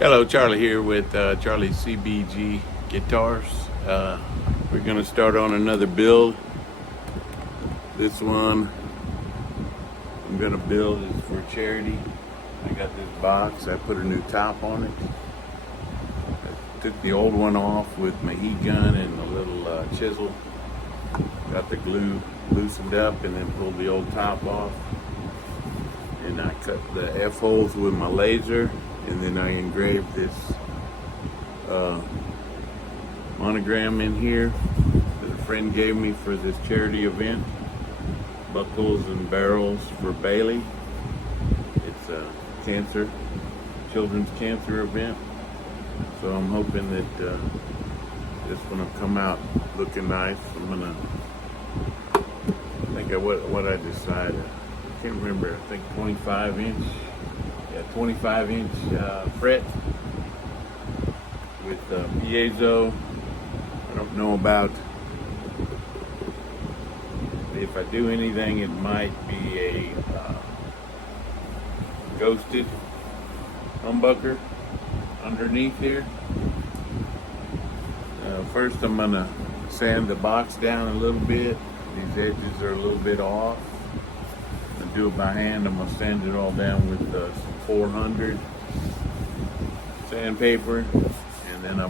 Hello, Charlie here with Charlie CBG Guitars. We're going to start on another build. This one I'm going to build is for charity. I got this box. I put a new top on it. I took the old one off with my heat gun and a little chisel. Got the glue loosened up and then pulled the old top off. And I cut the F-holes with my laser. And then I engraved this monogram in here that a friend gave me for this charity event. Buckles and Barrels for Bailey. It's a children's cancer event. So I'm hoping that this one will come out looking nice. I'm gonna think of what I decided. I can't remember. I think 25 inch. 25-inch fret with piezo. I don't know about if I do anything. It might be a ghosted humbucker underneath here. First, I'm gonna sand the box down a little bit. These edges are a little bit off. I'm gonna do it by hand. I'm gonna sand it all down with some 400 sandpaper, and then I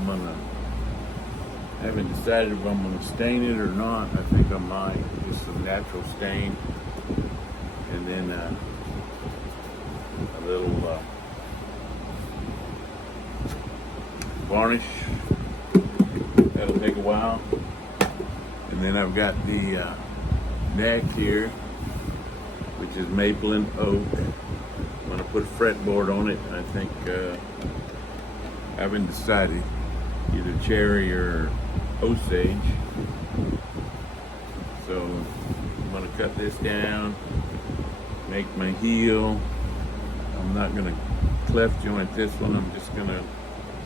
haven't decided if I'm gonna stain it or not. I think I might, just some natural stain, and then a little varnish. That'll take a while. And then I've got the neck here, which is maple and oak. I'm gonna put a fretboard on it. I think I haven't decided, either cherry or Osage. So I'm gonna cut this down, make my heel. I'm not gonna cleft joint this one. I'm just gonna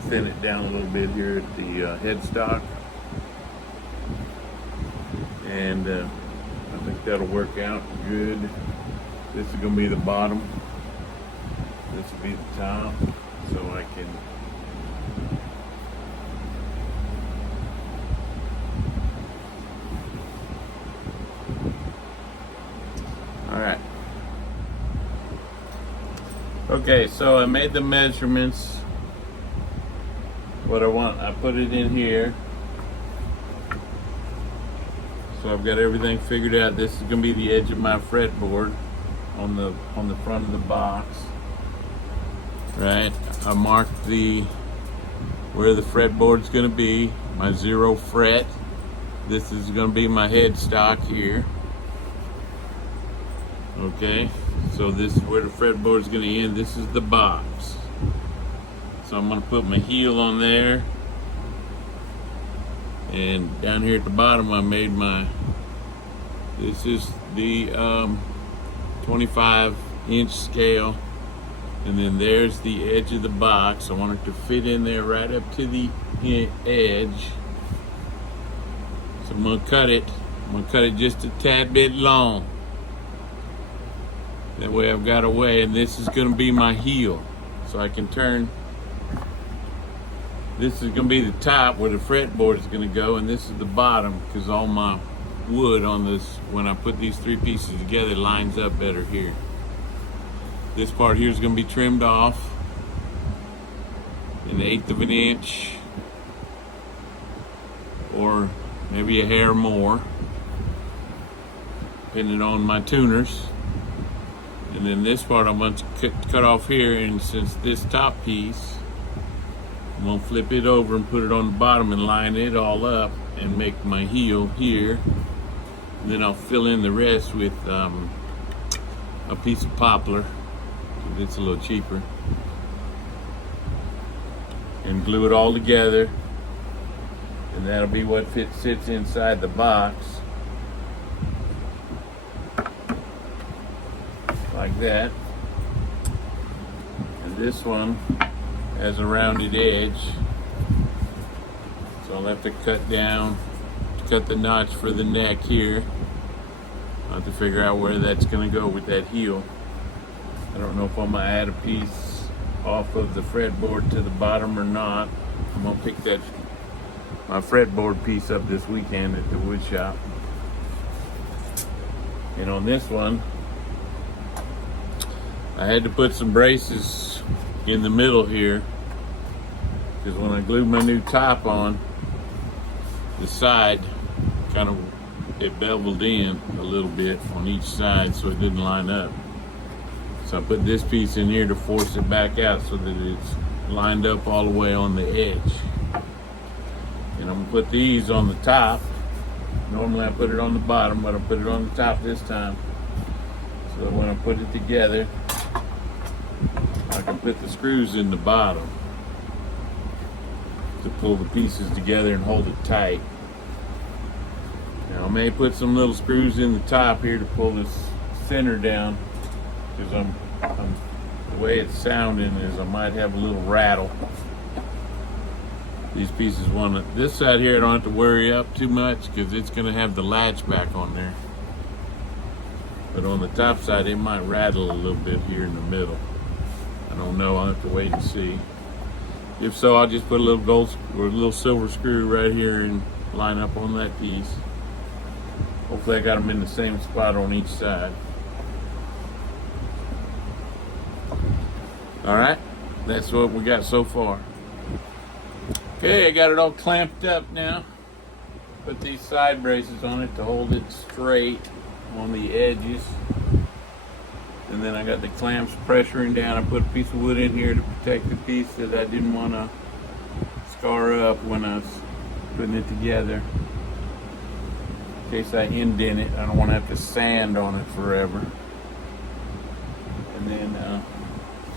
thin it down a little bit here at the headstock, and I think that'll work out good. This is gonna be the bottom. This will be the top, so I can all right. Okay, so I made the measurements. What I want, I put it in here. So I've got everything figured out. This is gonna be the edge of my fretboard on the front of the box. Right, I marked where the fretboard's gonna be, my 0 fret. This is gonna be my headstock here. Okay, so this is where the fretboard's gonna end. This is the box. So I'm gonna put my heel on there. And down here at the bottom I made this is the 25-inch scale. And then there's the edge of the box. I want it to fit in there right up to the edge. So I'm gonna cut it. I'm gonna cut it just a tad bit long. That way I've got a way, and this is gonna be my heel. So I can turn, this is gonna be the top where the fretboard is gonna go, and this is the bottom, because all my wood on this, when I put these three pieces together, lines up better here. This part here is going to be trimmed off an 1/8 of an inch, or maybe a hair more, depending on my tuners. And then this part I'm going to cut off here, and since this top piece, I'm going to flip it over and put it on the bottom and line it all up and make my heel here. And then I'll fill in the rest with a piece of poplar. It's a little cheaper, and glue it all together, and that'll be what sits inside the box, like that. And this one has a rounded edge, so I'll have to cut the notch for the neck here. I'll have to figure out where that's going to go with that heel. I don't know if I'm gonna add a piece off of the fretboard to the bottom or not. I'm gonna pick my fretboard piece up this weekend at the wood shop. And on this one, I had to put some braces in the middle here, because when I glued my new top on, the side it beveled in a little bit on each side, so it didn't line up. So I put this piece in here to force it back out so that it's lined up all the way on the edge. And I'm gonna put these on the top. Normally I put it on the bottom, but I put it on the top this time. So that when I put it together, I can put the screws in the bottom to pull the pieces together and hold it tight. Now I may put some little screws in the top here to pull this center down, because the way it's sounding is I might have a little rattle. These pieces this side here I don't have to worry up too much, because it's going to have the latch back on there. But on the top side it might rattle a little bit here in the middle. I don't know, I'll have to wait and see. If so, I'll just put a little gold or a little silver screw right here and line up on that piece. Hopefully I got them in the same spot on each side. All right, that's what we got so far. Okay, I got it all clamped up now. Put these side braces on it to hold it straight on the edges. And then I got the clamps pressuring down. I put a piece of wood in here to protect the piece that I didn't want to scar up when I was putting it together. In case I indent it, I don't want to have to sand on it forever. And then,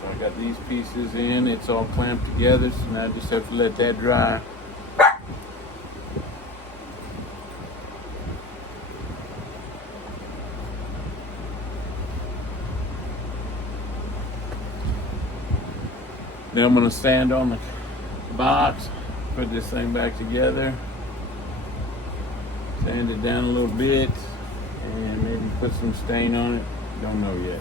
so I got these pieces in. It's all clamped together, so now I just have to let that dry. Now I'm going to stand on the box, put this thing back together, sand it down a little bit, and maybe put some stain on it. Don't know yet.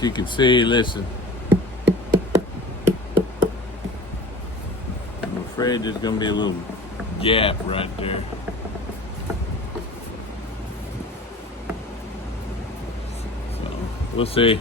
You can see, listen, I'm afraid there's going to be a little gap right there. So we'll see.